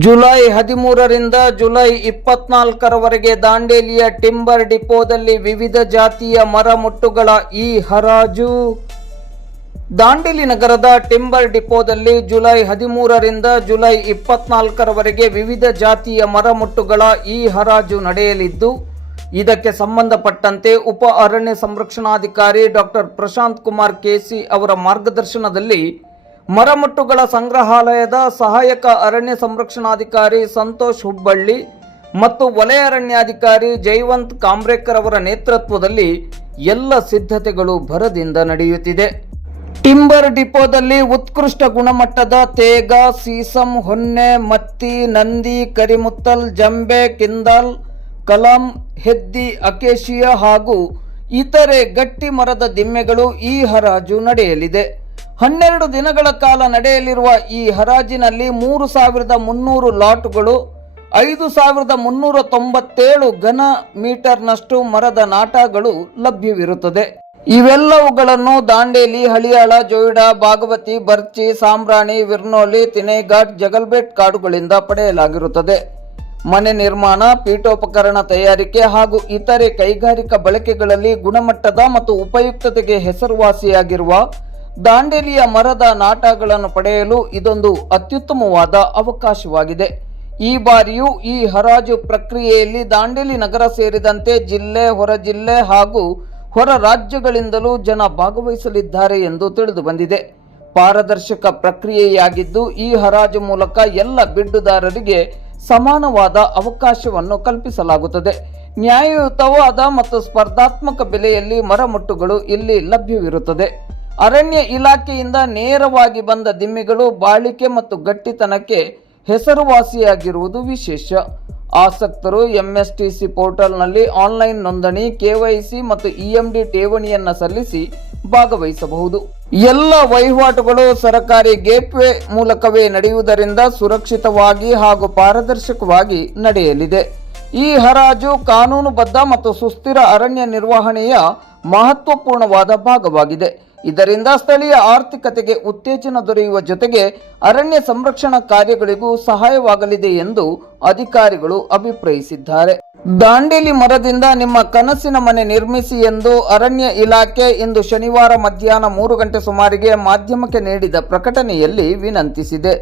July 13ರಿಂದ July 24ರವರೆಗೆ ದಾಂಡೇಲಿಯ timber ಡಿಪೋದಲ್ಲಿ ವಿವಿಧ ಜಾತಿಯ ಮರಮುಟ್ಟುಗಳ ಈ ಹರಾಜು. ದಾಂಡೇಲಿ ನಗರದ ಟಿಂಬರ್ ಡಿಪೋದಲ್ಲಿ ಜುಲೈ 13ರಿಂದ ಜುಲೈ 24ರವರೆಗೆ ವಿವಿಧ ಜಾತಿಯ ಮರಮುಟ್ಟುಗಳ ಈ ಹರಾಜು ನಡೆಯಲಿದ್ದು, ಇದಕ್ಕೆ ಸಂಬಂಧಪಟ್ಟಂತೆ ಉಪ ಅರಣ್ಯ ಸಂರಕ್ಷಣಾಧಿಕಾರಿ ಡಾಕ್ಟರ್ ಪ್ರಶಾಂತ್ ಕುಮಾರ್ ಕೆಸಿ ಅವರ ಮಾರ್ಗದರ್ಶನದಲ್ಲಿ ಮರಮುಟ್ಟುಗಳ ಸಂಗ್ರಹಾಲಯದ ಸಹಾಯಕ ಅರಣ್ಯ ಸಂರಕ್ಷಣಾಧಿಕಾರಿ ಸಂತೋಷ್ ಹುಬ್ಬಳ್ಳಿ ಮತ್ತು ವಲಯ ಅರಣ್ಯಾಧಿಕಾರಿ ಜೈವಂತ್ ಕಾಂಬ್ರೇಕರ್ ಅವರ ನೇತೃತ್ವದಲ್ಲಿ ಎಲ್ಲ ಸಿದ್ಧತೆಗಳು ಭರದಿಂದ ನಡೆಯುತ್ತಿದೆ. ಟಿಂಬರ್ ಡಿಪೋದಲ್ಲಿ ಉತ್ಕೃಷ್ಟ ಗುಣಮಟ್ಟದ ತೇಗ, ಸೀಸಂ, ಹೊನ್ನೆ, ಮತ್ತಿ, ನಂದಿ, ಕರಿಮುತ್ತಲ್, ಜಂಬೆ, ಕಿಂದಾಲ್, ಕಲಂ, ಹೆದ್ದಿ, ಅಕೇಶಿಯಾ ಹಾಗೂ ಇತರೆ ಗಟ್ಟಿ ಮರದ ದಿಮ್ಮೆಗಳು ಈ ಹರಾಜು ನಡೆಯಲಿದೆ. 12 ದಿನಗಳ ಕಾಲ ನಡೆಯಲಿರುವ ಈ ಹರಾಜಿನಲ್ಲಿ 3,300 ಲಾಟ್ಗಳು, 5,397 ಘನ ಮೀಟರ್ನಷ್ಟು ಮರದ ನಾಟಗಳು ಲಭ್ಯವಿರುತ್ತದೆ. ಇವೆಲ್ಲವುಗಳನ್ನು ದಾಂಡೇಲಿ, ಹಳಿಯಾಳ, ಜೋಯಿಡಾ, ಭಾಗವತಿ, ಬರ್ಚಿ, ಸಾಂಬ್ರಾಣಿ, ವಿರ್ನೋಲಿ, ತಿನೈಘಾಟ್, ಜಗಲ್ಬೇಟ್ ಕಾಡುಗಳಿಂದ ಪಡೆಯಲಾಗಿರುತ್ತದೆ. ಮನೆ ನಿರ್ಮಾಣ, ಪೀಠೋಪಕರಣ ತಯಾರಿಕೆ ಹಾಗೂ ಇತರೆ ಕೈಗಾರಿಕಾ ಬಳಕೆಗಳಲ್ಲಿ ಗುಣಮಟ್ಟದ ಮತ್ತು ಉಪಯುಕ್ತತೆಗೆ ಹೆಸರುವಾಸಿಯಾಗಿರುವ ದಾಂಡೇಲಿಯ ಮರದ ನಾಟಗಳನ್ನು ಪಡೆಯಲು ಇದೊಂದು ಅತ್ಯುತ್ತಮವಾದ ಅವಕಾಶವಾಗಿದೆ. ಈ ಬಾರಿಯೂ ಈ ಹರಾಜು ಪ್ರಕ್ರಿಯೆಯಲ್ಲಿ ದಾಂಡೇಲಿ ನಗರ ಸೇರಿದಂತೆ ಜಿಲ್ಲೆ, ಹೊರ ಜಿಲ್ಲೆ ಹಾಗೂ ಹೊರ ರಾಜ್ಯಗಳಿಂದಲೂ ಜನ ಭಾಗವಹಿಸಲಿದ್ದಾರೆ ಎಂದು ತಿಳಿದು ಬಂದಿದೆ. ಪಾರದರ್ಶಕ ಪ್ರಕ್ರಿಯೆಯಾಗಿದ್ದು, ಈ ಹರಾಜು ಮೂಲಕ ಎಲ್ಲ ಬಿಡ್ಡುದಾರರಿಗೆ ಸಮಾನವಾದ ಅವಕಾಶವನ್ನು ಕಲ್ಪಿಸಲಾಗುತ್ತದೆ. ನ್ಯಾಯಯುತವಾದ ಮತ್ತು ಸ್ಪರ್ಧಾತ್ಮಕ ಬೆಲೆಯಲ್ಲಿ ಮರಮುಟ್ಟುಗಳು ಇಲ್ಲಿ ಲಭ್ಯವಿರುತ್ತದೆ. ಅರಣ್ಯ ಇಲಾಖೆಯಿಂದ ನೇರವಾಗಿ ಬಂದ ದಿಮ್ಮಿಗಳು ಬಾಳಿಕೆ ಮತ್ತು ಗಟ್ಟಿತನಕ್ಕೆ ಹೆಸರುವಾಸಿಯಾಗಿರುವುದು ವಿಶೇಷ. ಆಸಕ್ತರು ಎಂಎಸ್ಟಿಸಿ ಪೋರ್ಟಲ್ನಲ್ಲಿ ಆನ್ಲೈನ್ ನೋಂದಣಿ, ಕೆವೈಸಿ ಮತ್ತು ಇಎಂಡಿ ಠೇವಣಿಯನ್ನು ಸಲ್ಲಿಸಿ ಭಾಗವಹಿಸಬಹುದು. ಎಲ್ಲ ವಹಿವಾಟುಗಳು ಸರಕಾರಿ ಗೇಟ್ವೇ ಮೂಲಕವೇ ನಡೆಯುವುದರಿಂದ ಸುರಕ್ಷಿತವಾಗಿ ಹಾಗೂ ಪಾರದರ್ಶಕವಾಗಿ ನಡೆಯಲಿದೆ. ಈ ಹರಾಜು ಕಾನೂನುಬದ್ಧ ಮತ್ತು ಸುಸ್ಥಿರ ಅರಣ್ಯ ನಿರ್ವಹಣೆಯ ಮಹತ್ವಪೂರ್ಣವಾದ ಭಾಗವಾಗಿದೆ. ಇದರಿಂದ ಸ್ಥಳೀಯ ಆರ್ಥಿಕತೆಗೆ ಉತ್ತೇಜನ ದೊರೆಯುವ ಜೊತೆಗೆ ಅರಣ್ಯ ಸಂರಕ್ಷಣಾ ಕಾರ್ಯಗಳಿಗೂ ಸಹಾಯವಾಗಲಿದೆ ಎಂದು ಅಧಿಕಾರಿಗಳು ಅಭಿಪ್ರಾಯಿಸಿದ್ದಾರೆ. ದಾಂಡೇಲಿ ಮರದಿಂದ ನಿಮ್ಮ ಕನಸಿನ ಮನೆ ನಿರ್ಮಿಸಿ ಎಂದು ಅರಣ್ಯ ಇಲಾಖೆ ಇಂದು ಶನಿವಾರ ಮಧ್ಯಾಹ್ನ 3 ಗಂಟೆ ಸುಮಾರಿಗೆ ಮಾಧ್ಯಮಕ್ಕೆ ನೀಡಿದ ಪ್ರಕಟಣೆಯಲ್ಲಿ ವಿನಂತಿಸಿದೆ.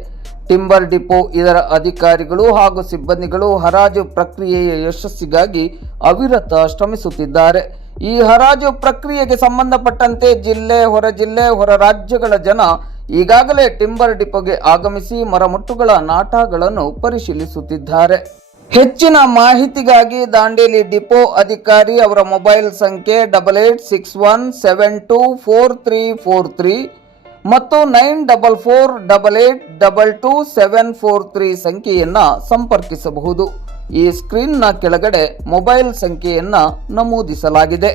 ಟಿಂಬರ್ ಡಿಪೋ ಇದರ ಅಧಿಕಾರಿಗಳು ಹಾಗೂ ಸಿಬ್ಬಂದಿಗಳು ಹರಾಜು ಪ್ರಕ್ರಿಯೆಯ ಯಶಸ್ಸಿಗಾಗಿ ಅವಿರತ ಶ್ರಮಿಸುತ್ತಿದ್ದಾರೆ. ಈ ಹರಾಜು ಪ್ರಕ್ರಿಯೆಗೆ ಸಂಬಂಧಪಟ್ಟಂತೆ ಜಿಲ್ಲೆ, ಹೊರ ರಾಜ್ಯಗಳ ಜನ ಈಗಾಗಲೇ ಟಿಂಬರ್ ಡಿಪೋಗೆ ಆಗಮಿಸಿ ಮರಮುಟ್ಟುಗಳ ನಾಟಗಳನ್ನು ಪರಿಶೀಲಿಸುತ್ತಿದ್ದಾರೆ. ಹೆಚ್ಚಿನ ಮಾಹಿತಿಗಾಗಿ ದಾಂಡೇಲಿ ಡಿಪೋ ಅಧಿಕಾರಿ ಅವರ ಮೊಬೈಲ್ ಸಂಖ್ಯೆ 8861724343 ಮತ್ತು 9448882743 ಸಂಖ್ಯೆಯನ್ನು ಸಂಪರ್ಕಿಸಬಹುದು. ಈ ಸ್ಕ್ರೀನ್ನ ಕೆಳಗಡೆ ಮೊಬೈಲ್ ಸಂಖ್ಯೆಯನ್ನು ನಮೂದಿಸಲಾಗಿದೆ.